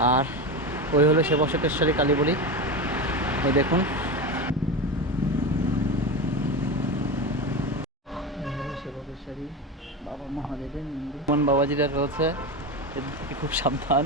আর ওই হলো সেবকেশ্বরী কালী বলি। এই দেখুন সেবকেশ্বরী বাবা মহাদেবের মন্দির। হনুমান বাবাজিরা রয়েছে, এদের থেকে খুব সাবধান।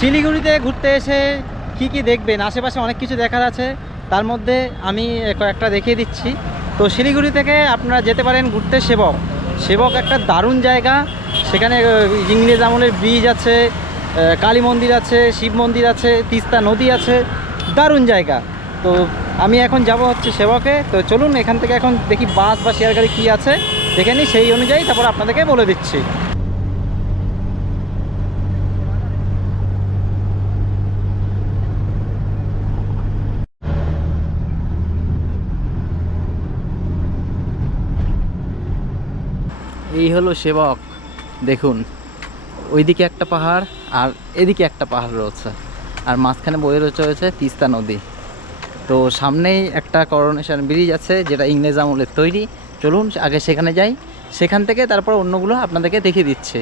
শিলিগুড়িতে ঘুরতে এসে কি কি দেখবেন, আশেপাশে অনেক কিছু দেখার আছে, তার মধ্যে আমি কয়েকটা দেখিয়ে দিচ্ছি। তো শিলিগুড়ি থেকে আপনারা যেতে পারেন ঘুরতে সেবক। সেবক একটা দারুণ জায়গা, সেখানে ইংরেজ আমলের ব্রিজ আছে, কালী মন্দির আছে, শিব মন্দির আছে, তিস্তা নদী আছে, দারুণ জায়গা। তো আমি এখন যাব হচ্ছে সেবকে। তো চলুন এখান থেকে এখন দেখি বাস বা শেয়ার গাড়ি কী আছে দেখে নিই, সেই অনুযায়ী তারপর আপনাদেরকে বলে দিচ্ছি। এই হলো সেবক। দেখুন ওইদিকে একটা পাহাড় আর এদিকে একটা পাহাড় রয়েছে, আর মাঝখানে বয়ে রয়েছে তিস্তা নদী। তো সামনেই একটা করোনেশন ব্রিজ আছে, যেটা ইংরেজ আমলের তৈরি। চলুন আগে সেখানে যাই, সেখান থেকে তারপর অন্যগুলো আপনাদেরকে দেখিয়ে দিচ্ছে।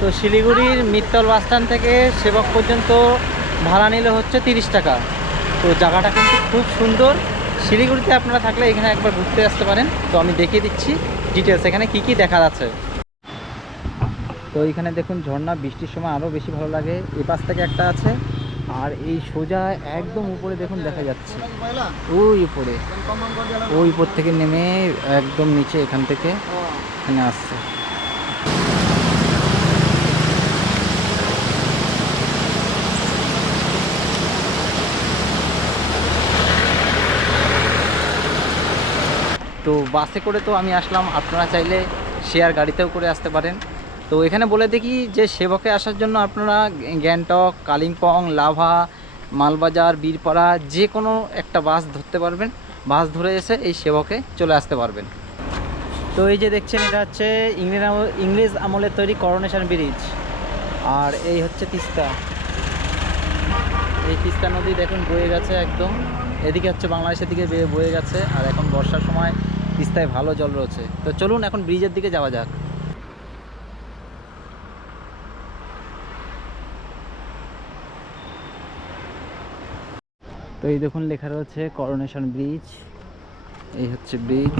তো শিলিগুড়ির মিত্তল বাসস্ট্যান্ড থেকে সেবক পর্যন্ত ভাড়া নিলে হচ্ছে 30 টাকা। তো জায়গাটা কিন্তু খুব সুন্দর। শিলিগুড়িতে আপনারা থাকলে এখানে একবার ঘুরতে আসতে পারেন। তো আমি দেখিয়ে দিচ্ছি ডিটেলস এখানে কি কি দেখার আছে। তো এইখানে দেখুন ঝর্ণা, বৃষ্টির সময় আরও বেশি ভালো লাগে। এই পাশ থেকে একটা আছে, আর এই সোজা একদম উপরে দেখুন দেখা যাচ্ছে, ওই উপরে, ওই উপর থেকে নেমে একদম নিচে এখান থেকে এখানে আসছে। তো বাসে করে তো আমি আসলাম, আপনারা চাইলে শেয়ার গাড়িতেও করে আসতে পারেন। তো এখানে বলে দেখি যে সেবকে আসার জন্য আপনারা গ্যাংটক, কালিম্পং, লাভা, মালবাজার, বীরপাড়া যে কোনো একটা বাস ধরতে পারবেন। বাস ধরে এসে এই সেবকে চলে আসতে পারবেন। তো এই যে দেখছেন এটা হচ্ছে ইংরেজ আমলের তৈরি করোনেশন ব্রিজ, আর এই হচ্ছে তিস্তা। এই তিস্তা নদী দেখুন বয়ে গেছে একদম, এদিকে হচ্ছে বাংলাদেশের দিকে বয়ে গেছে। আর এখন বর্ষার সময় তিস্তায় ভালো জল রয়েছে। তো চলুন এখন ব্রিজের দিকে যাওয়া যাক। তো এই দেখুন লেখা রয়েছে করোনেশন ব্রিজ, এই হচ্ছে ব্রিজ।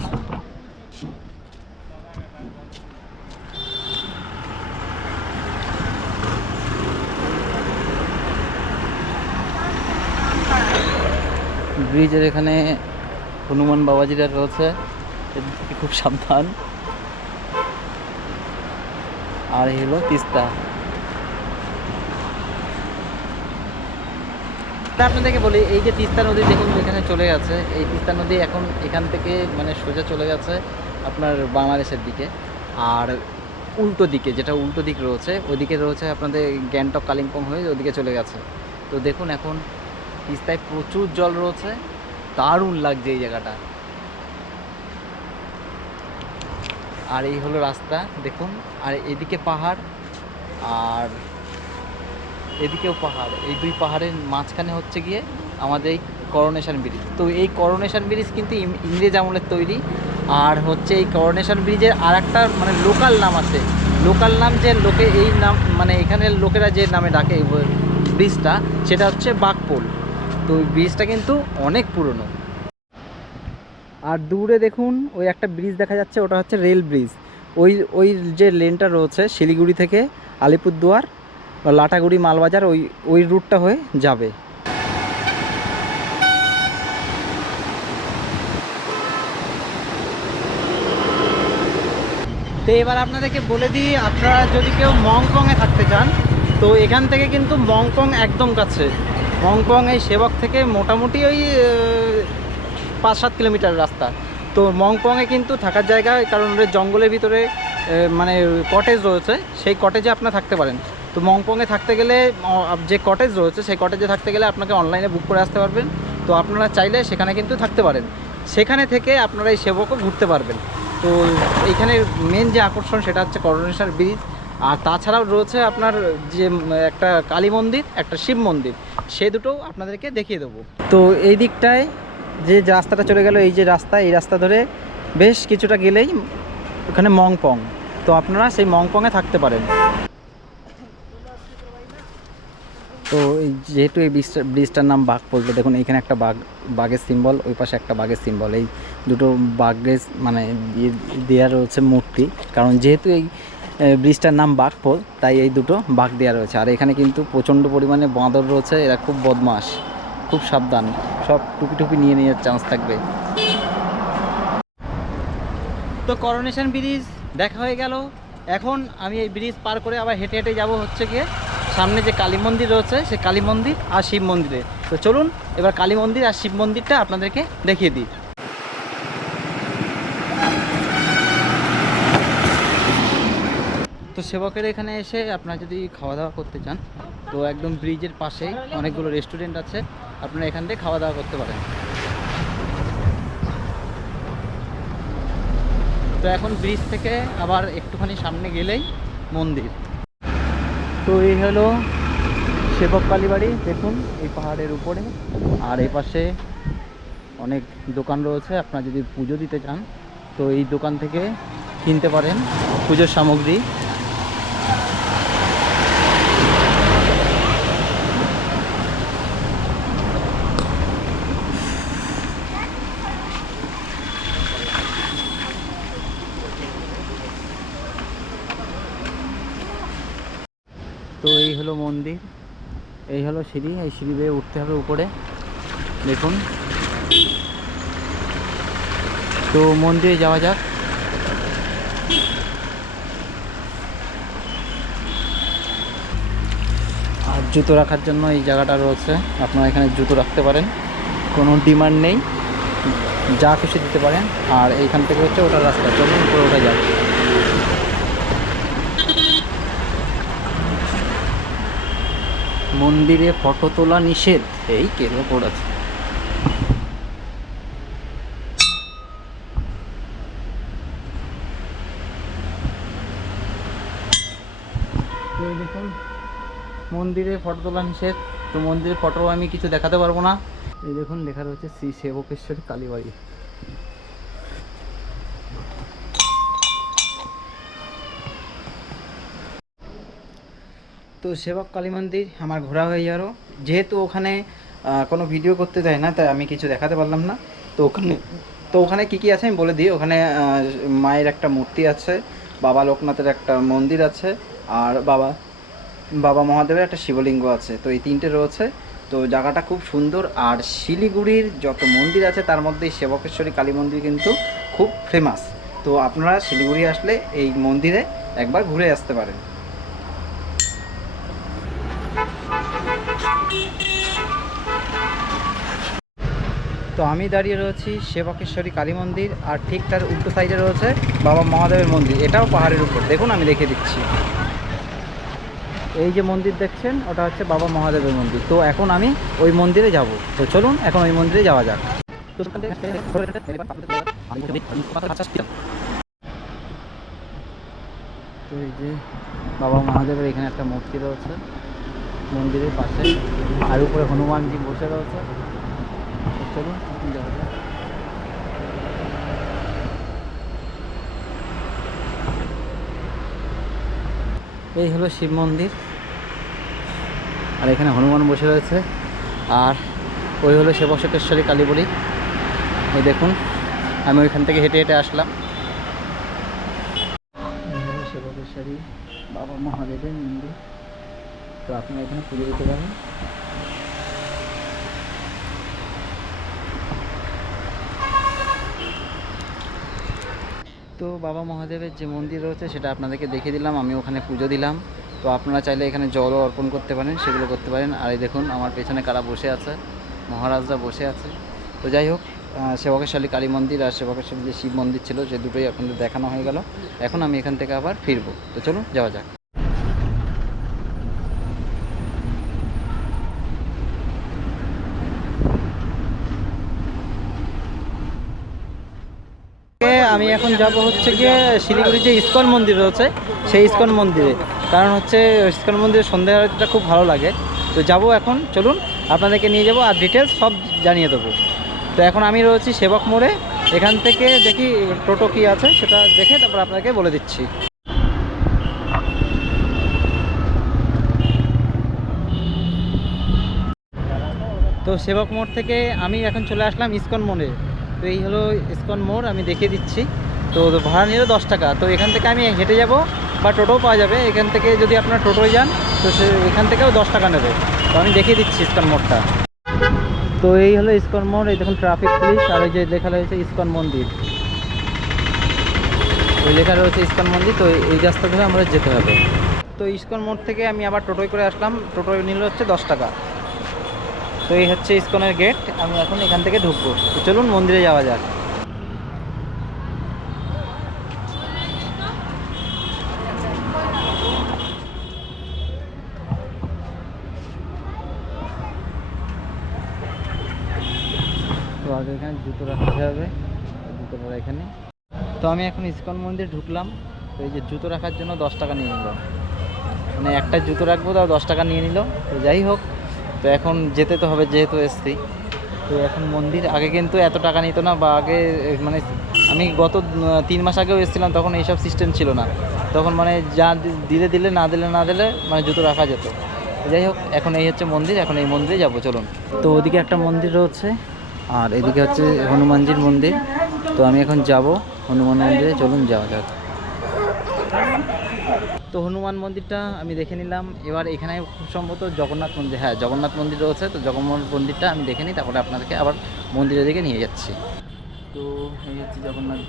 ব্রিজের এখানে হনুমান বাবাজিরা রয়েছে, এদের থেকে খুব সাবধান। আর এই হলো তিস্তা। আপনাদেরকে বলি, এই যে তিস্তা নদী দেখুন এখানে চলে গেছে, এই তিস্তা নদী এখন এখান থেকে মানে সোজা চলে গেছে আপনার বাংলাদেশের দিকে। আর উল্টো দিকে, যেটা উল্টো দিক রয়েছে, ওইদিকে রয়েছে আপনাদের গ্যাংটক, কালিম্পং হয়ে ওদিকে চলে গেছে। তো দেখুন এখন তিস্তায় প্রচুর জল রয়েছে, দারুণ লাগছে এই জায়গাটা। আর এই হলো রাস্তা দেখুন, আর এদিকে পাহাড় আর এদিকেও পাহাড়, এই দুই পাহাড়ের মাঝখানে হচ্ছে গিয়ে আমাদের এই করোনেশন ব্রিজ। তো এই করোনেশন ব্রিজ কিন্তু ইংরেজ আমলের তৈরি। আর হচ্ছে এই করোনেশন ব্রিজের আর একটা মানে লোকাল নাম আছে, লোকাল নাম যে লোকে এই নাম মানে এখানের লোকেরা যে নামে ডাকে এই ব্রিজটা, সেটা হচ্ছে বাঘপোল। তো ওই ব্রিজটা কিন্তু অনেক পুরনো। আর দূরে দেখুন ওই একটা ব্রিজ দেখা যাচ্ছে, ওটা হচ্ছে রেল ব্রিজ। ওই ওই যে লেনটা রয়েছে শিলিগুড়ি থেকে আলিপুরদুয়ার, লাটাগুড়ি, মালবাজার, ওই ওই রুটটা হয়ে যাবে। তো এবার আপনাদেরকে বলে দিই, আপনারা যদি কেউ মংকংয়ে থাকতে চান, তো এখান থেকে কিন্তু মংকং একদম কাছে। মংকং এই সেবক থেকে মোটামুটি ওই 5-7 কিলোমিটার রাস্তা। তো মংকংয়ে কিন্তু থাকার জায়গা, কারণ ওদের জঙ্গলের ভিতরে মানে কটেজ রয়েছে, সেই কটেজে আপনারা থাকতে পারেন। তো মংপংয়ে থাকতে গেলে যে কটেজ রয়েছে সেই কটেজে থাকতে গেলে আপনাকে অনলাইনে বুক করে আসতে পারবেন। তো আপনারা চাইলে সেখানে কিন্তু থাকতে পারেন, সেখানে থেকে আপনারা এই সেবকও ঘুরতে পারবেন। তো এইখানে মেন যে আকর্ষণ সেটা হচ্ছে করোনেশন ব্রিজ, আর তাছাড়াও রয়েছে আপনার যে একটা কালী মন্দির, একটা শিব মন্দির, সে দুটোও আপনাদেরকে দেখিয়ে দেবো। তো এই দিকটায় যে রাস্তাটা চলে গেল, এই যে রাস্তা, এই রাস্তা ধরে বেশ কিছুটা গেলেই ওখানে মংপং, তো আপনারা সেই মংপংয়ে থাকতে পারেন। তো এই যেহেতু এই ব্রিজটার নাম বাঘপোল, তো দেখুন এইখানে একটা বাঘের সিম্বল, ওই পাশে একটা বাঘের সিম্বল, এই দুটো বাঘের মানে দেওয়া রয়েছে মূর্তি, কারণ যেহেতু এই ব্রিজটার নাম বাঘপোল তাই এই দুটো বাঘ দেওয়া রয়েছে। আর এখানে কিন্তু প্রচণ্ড পরিমাণে বাঁদর রয়েছে, এরা খুব বদমাশ, খুব সাবধান, সব টুপি নিয়ে নেওয়ার চান্স থাকবে। তো করোনেশন ব্রিজ দেখা হয়ে গেল। এখন আমি এই ব্রিজ পার করে আবার হেঁটে হেঁটে যাব হচ্ছে গিয়ে সামনে যে কালী মন্দির রয়েছে সেই কালী মন্দির আর শিব মন্দিরে। তো চলুন এবার কালী মন্দির আর শিব মন্দিরটা আপনাদেরকে দেখিয়ে দিই। তো সেবকের এখানে এসে আপনারা যদি খাওয়া দাওয়া করতে চান, তো একদম ব্রিজের পাশেই অনেকগুলো রেস্টুরেন্ট আছে, আপনারা এখান থেকে খাওয়া দাওয়া করতে পারেন। তো এখন ব্রিজ থেকে আবার একটুখানি সামনে গেলেই মন্দির। তো এই হলো সেবক কালীবাড়ি, দেখুন এই পাহাড়ের উপরে, আর এই পাশে অনেক দোকান রয়েছে। আপনারা যদি পুজো দিতে চান তো এই দোকান থেকে কিনতে পারেন পুজোর সামগ্রী। তো এই হলো মন্দির, এই হলো সিঁড়ি, এই সিঁড়ি বেয়ে উঠতে হবে উপরে, দেখুন। তো মন্দিরে যাওয়া যাক। আর জুতো রাখার জন্য এই জায়গাটা রয়েছে, আপনারা এখানে জুতো রাখতে পারেন, কোনো ডিমান্ড নেই, যা খুশি দিতে পারেন। আর এইখান থেকে হচ্ছে ওটার রাস্তা, চলুন উপরে ওঠা যাক। মন্দিরে ফটো তোলা নিষেধ, এই কেলো পড়েছে। তো দেখুন মন্দিরে ফটো তোলা নিষেধ, তো মন্দিরে ফটো আমি কিছু দেখাতে পারবো না। এই দেখুন লেখা রয়েছে শ্রী সেবকেশ্বরী কালীবাড়ি। তো সেবক কালী মন্দির আমার ঘোরা হয়ে গেল, যেহেতু ওখানে কোনো ভিডিও করতে দেয় না তাই আমি কিছু দেখাতে পারলাম না। তো ওখানে কী কী আছে আমি বলে দিই। ওখানে মায়ের একটা মূর্তি আছে, বাবা লোকনাথের একটা মন্দির আছে, আর বাবা মহাদেবের একটা শিবলিঙ্গ আছে। তো এই তিনটে রয়েছে। তো জায়গাটা খুব সুন্দর। আর শিলিগুড়ির যত মন্দির আছে তার মধ্যে এই সেবকেশ্বরী কালী মন্দির কিন্তু খুব ফেমাস। তো আপনারা শিলিগুড়ি আসলে এই মন্দিরে একবার ঘুরে আসতে পারেন। তো আমি দাঁড়িয়ে রয়েছি সেবকেশ্বরী কালী মন্দির, আর ঠিক তার উল্টো সাইডে রয়েছে বাবা মহাদেবের মন্দির, এটাও পাহাড়ের উপর, দেখুন আমি দেখিয়ে দিচ্ছি। এই যে মন্দির দেখছেন ওটা হচ্ছে বাবা মহাদেবের মন্দির। তো এখন আমি ওই মন্দিরে যাব, তো চলুন এখন ওই মন্দিরে যাওয়া যাক। তো এই যে বাবা মহাদেবের এখানে একটা মূর্তি রয়েছে মন্দিরের পাশে, আর উপরে হনুমানজি বসে রয়েছে। চলুন যাওয়া যাক। এই হলো শিব মন্দির, আর এখানে হনুমান বসে রয়েছে, আর ওই হলো সেবকেশ্বরী কালীবাড়ি। এই দেখুন আমি ওইখান থেকে হেঁটে হেঁটে আসলাম। এই হলো সেবকেশ্বরী বাবা মহাদেবের মন্দির, তো আপনারা এখানে পুজো দিতে পারেন। তো বাবা মহাদেবের যে মন্দির রয়েছে সেটা আপনাদেরকে দেখিয়ে দিলাম, আমি ওখানে পুজো দিলাম। তো আপনারা চাইলে এখানে জলও অর্পণ করতে পারেন, সেগুলো করতে পারেন। আর এই দেখুন আমার পেছনে কারা বসে আছে, মহারাজরা বসে আছে। তো যাই হোক, সেবকেশ্বরী কালী মন্দির আর সেবকেশ্বরী যে শিব মন্দির ছিল যে দুটোই আপনাদের দেখানো হয়ে গেল। এখন আমি এখান থেকে আবার ফিরবো, তো চলুন যাওয়া যাক। থেকে আমি এখন যাব হচ্ছে গিয়ে শিলিগুড়ি যে ইসকন মন্দির রয়েছে সেই ইসকন মন্দিরে, কারণ হচ্ছে ইসকন মন্দিরের সন্ধ্যা আরতিটা খুব ভালো লাগে। তো যাব এখন, চলুন আপনাদেরকে নিয়ে যাব আর ডিটেলস সব জানিয়ে দেবো। তো এখন আমি রয়েছি সেবক মোড়ে, এখান থেকে দেখি টোটো কি আছে সেটা দেখে তারপর আপনাকে বলে দিচ্ছি। তো সেবক মোড় থেকে আমি এখন চলে আসলাম ইসকন মোড়ে। তো এই হলো ইসকন মোড়, আমি দেখিয়ে দিচ্ছি। তো ভাড়া নিল 10 টাকা। তো এখান থেকে আমি হেঁটে যাব বা টোটোও পাওয়া যাবে। এখান থেকে যদি আপনারা টোটোয় যান তো এখান থেকেও 10 টাকা নেবে। তো আমি দেখিয়ে দিচ্ছি ইসকন মোড়টা। তো এই হলো ইসকন মোড়, এই দেখুন ট্রাফিক পুলিশ, আর ওই যে লেখা রয়েছে ইসকন মন্দির, ওই লেখা রয়েছে ইসকন মন্দির। তো এই রাস্তা ধরে আমাদের যেতে হবে। তো ইসকন মোড় থেকে আমি আবার টোটোয় করে আসলাম, টোটোয় নিল হচ্ছে 10 টাকা। তো এই হচ্ছে ইসকনের গেট, আমি এখন এখান থেকে ঢুকবো। তো চলুন মন্দিরে যাওয়া যাক। তো আগে এখানে জুতো রাখতে হবে, জুতো পরা এখানে। তো আমি এখন ইসকন মন্দির ঢুকলাম। তো এই যে জুতো রাখার জন্য 10 টাকা নিয়ে নিল, মানে একটা জুতো রাখবো তাও 10 টাকা নিয়ে নিল। তো যাই হোক, তো এখন যেতে তো হবে যেহেতু এসছি। তো এখন মন্দির, আগে কিন্তু এত টাকা নিত না, বা আগে মানে আমি গত 3 মাস আগেও এসেছিলাম, তখন এইসব সিস্টেম ছিল না। তখন মানে যা দিলে দিলে, না দিলে না দিলে, মানে জুতো রাখা যেত। যাই হোক, এখন এই হচ্ছে মন্দির, এখন এই মন্দিরে যাবো, চলুন। তো ওদিকে একটা মন্দির রয়েছে আর এদিকে হচ্ছে হনুমানজির মন্দির। তো আমি এখন যাব হনুমান মন্দিরে, চলুন যাওয়া যাক। তো হনুমান মন্দিরটা আমি দেখে নিলাম। এবার এখানে খুব সম্ভবত জগন্নাথ মন্দির, হ্যাঁ জগন্নাথ মন্দির রয়েছে। তো জগন্নাথ মন্দিরটা আমি দেখে নিই, তারপরে আপনাদেরকে আবার মন্দিরের দিকে নিয়ে যাচ্ছি। তো এই হচ্ছে জগন্নাথ,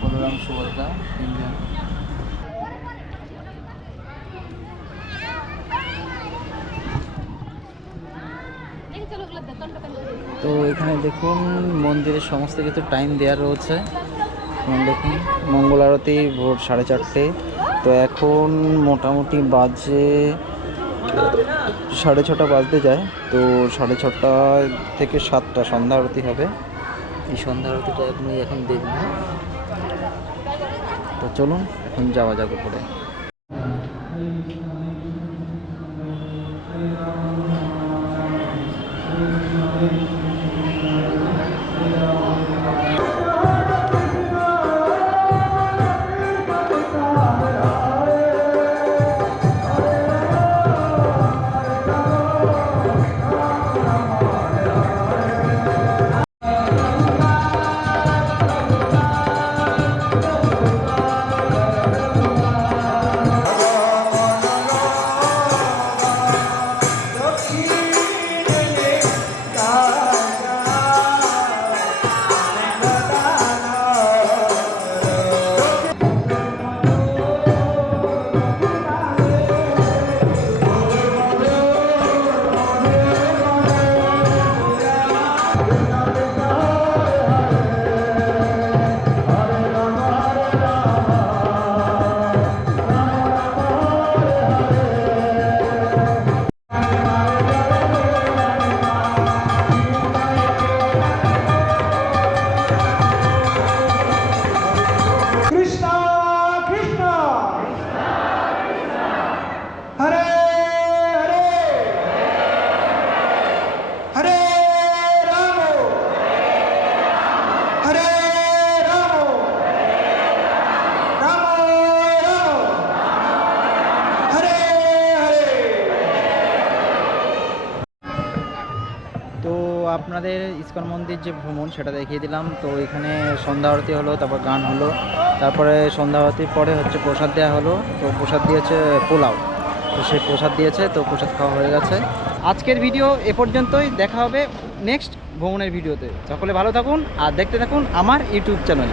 বলরাম, সুভদ্রা, তিনজন। তো এখানে দেখুন মন্দিরের সমস্ত কিছু টাইম দেওয়া রয়েছে। দেখুন মঙ্গল আরতি ভোর 4:30। তো এখন মোটামুটি বাজে 6:30 বাজতে যায়। তো 6:30 থেকে 7টা সন্ধ্যা আরতি হবে। এই সন্ধ্যা আরতিটা এখন দেখব। তো চলুন এখন যাওয়া যাক উপরে। আপনাদের ইসকন মন্দির যে ভ্রমণ সেটা দেখিয়ে দিলাম। তো এখানে সন্ধ্যা আরতি হলো, তারপর গান হলো, তারপরে সন্ধ্যা আরতির পরে হচ্ছে প্রসাদ দেওয়া হলো। তো প্রসাদ দিয়েছে পোলাও, তো সেই প্রসাদ দিয়েছে, তো প্রসাদ খাওয়া হয়ে গেছে। আজকের ভিডিও এ পর্যন্তই, দেখা হবে নেক্সট ভ্রমণের ভিডিওতে। সকলে ভালো থাকুন আর দেখতে থাকুন আমার ইউটিউব চ্যানেল।